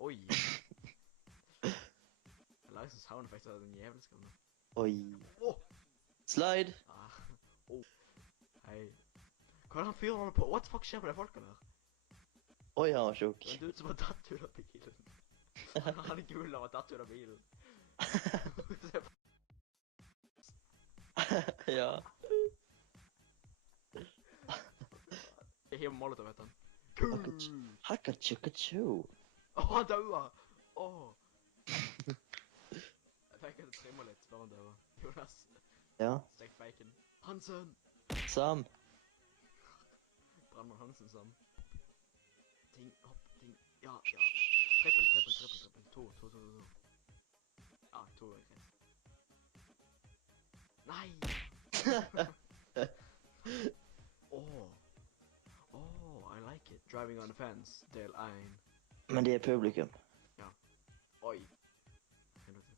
Oi. Jeg lager sånn sound effekt av den jævelske nå. Oi. Åh! Slide. Ah. Oh. Hei. Hva er det han fyren holder på? What the fuck skjer med de folkene der? Oi, han var tjukk. Det er en dude som har datt ut av bilen. Han er gul og har datt ut av bilen. Ja. Jeg hiver molotov etter han. Hakachu. Åh, han daua! Åh. Jeg tenker at det trimmer litt før han daua. Jonas. Ja. Stekt bacon. Hansen! Sam. Brandmann Hansen som. Ting, hopp, ting. Ja, ja. Trippel. To. Ja, to er greit. Nei! Oh, I like it. Driving on the fence, del 1. Men det er publikum. Oi. Helvete.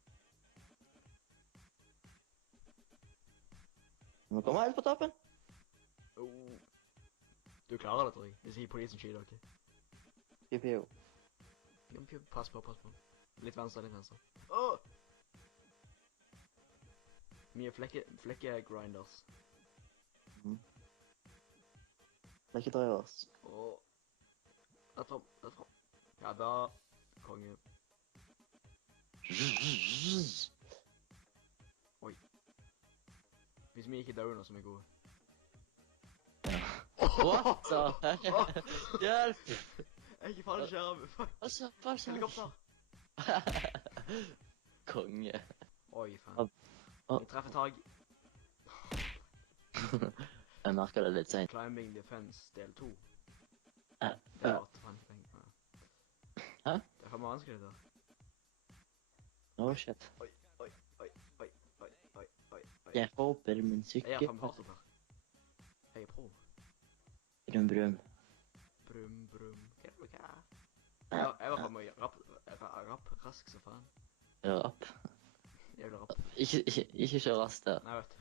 Nå kommer helt på toppen. Oh. Du klarer det, tror jeg. Hvis ikke polisen skyder dere. Piu. Pass på. Litt venstre. Åh! Mye flekke-grinders. Flekketøyers. Åh. Rett fram. Ja da. Konge. Oi. Hvis vi ikke dør nå, så er vi gode. What the heck? Hjelp! Jeg er ikke fallskjerm. Fuck. Helikopter. Konge. Oi, faen. Jeg treffer tag. Jeg merker det litt sent. Climbing the fence, del 2. Ja. Det er 8 penger. Hæ? Det er for vanskelig det der. Oh shit. Oi. Jeg håper min Jeg sykkel... er 5 hardt her. Jeg er pro. Brum. Brum. Jeg var for mye rapp, rask så faen. Rapp. Jævlig rapp. Ikke kjør raskt der. Nei, vet du.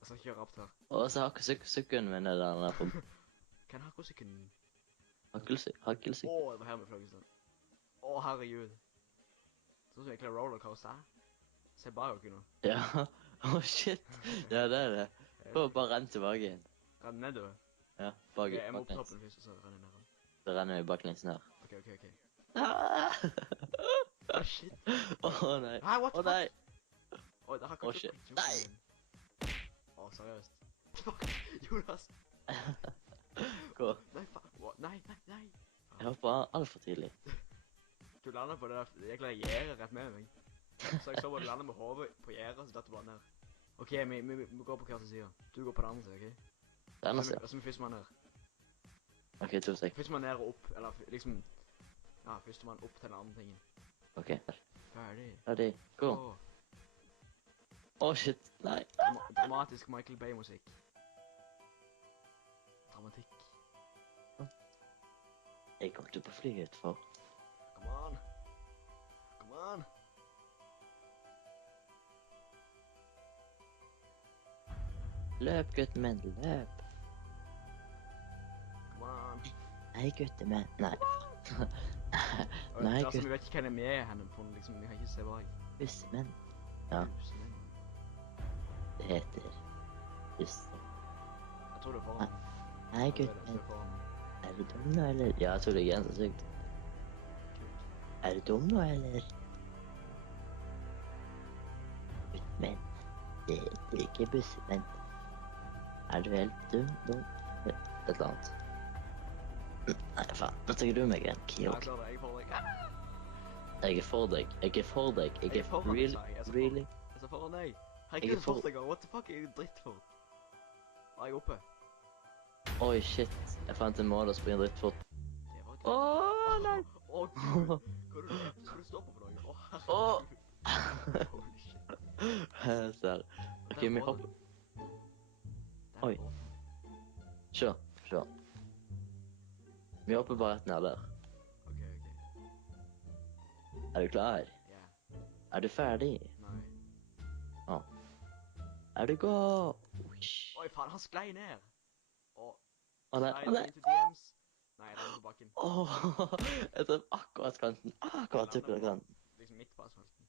Jeg skal ikke gjøre rapp her. Og så hakkesyklen min er der på... Hva er hakkosykken? Hakkelsyklen. Åh, det var her med flaggestand. Åh, herregud. Sånn som egentlig rollercoaster. Se bare dere nå. Ja. Oh shit. Ja, det er det. Bare renn tilbake igjen. Renn nedover. Ja, Ok, jeg må opp baklengs. toppen først, og så renner jeg ned. Så renner vi baklengs ned. Ok. Ah! Ah, shit. Åh nei. Hæ, what the Åh nei. fuck? Oi, det har Åh, shit. Nei. Åh, seriøst. Fuck, Jonas. Gå. Nei, fuck. Nei. Jeg hopper alt for tidlig. Du lander på det der, jeg klarer gjerdet rett med meg. Så jeg så bare du lander med hovedet på gjerdet, så dette bare ned. Ok, vi går på hver sin side. Du går på den andre siden, ok? Det andre sted. Og så er vi førstemann ned. Ok, 2 sek. Førstemann ned og opp, eller liksom... Ja, førstemann opp til den andre tingen. Ok. Ferdig. Ferdig. Gå. Åh, Åh shit. Nei. dramatisk Michael Bay-musikk. Dramatikk. Jeg kom til å fly utfor. Come on. Løp, gutten min. Løp. Come on. Nei, gutten min. Nei. Og Nei, altså, vi gutten vet ikke hvem det er henne, for liksom, vi kan ikke se bak. min. Ja, Bussen. det heter bussen. Jeg tror det er foran. Nei, Jeg tror gutten det min. er foran. Er du dum nå, eller? Ja, jeg tror det er ganske sykt. Kult. Er du dum nå, eller? Gutten min. Det er ikke bussen min. Er du helt dum? Et eller annet. Nei, faen. Nå tenker du meg en Ja, kiok. jeg klarer det, jeg er for deg. Jeg er for deg. Jeg er for deg. Jeg Jeg er er foran deg, really, sa jeg. Jeg er really. Jeg ser foran deg. Jeg Herregud, er så for- fort jeg går. What the fuck, jeg er drittfort. Ja, jeg er oppe. Oi, shit. Jeg fant en måte å springe dritt fort. Det var Åh, nei. Åh, gud. Hva er det? Skal du stoppe på noe? Åh, Åh. herregud. Holy shit. Ser. Ok, vi hopper. Der Oi. er båten. Kjør. Vi hopper bare rett ned der. Ok. Er du klar? Ja. Er du ferdig? Nei. Er du god? Oi, faen, han sklei ned. Åh, Å nei, slide å nei. into DMs. Nei, den er på bakken. Åh, jeg drev akkurat Akkurat kanten. Akkurat oppi kanten. Liksom midt på asfalten.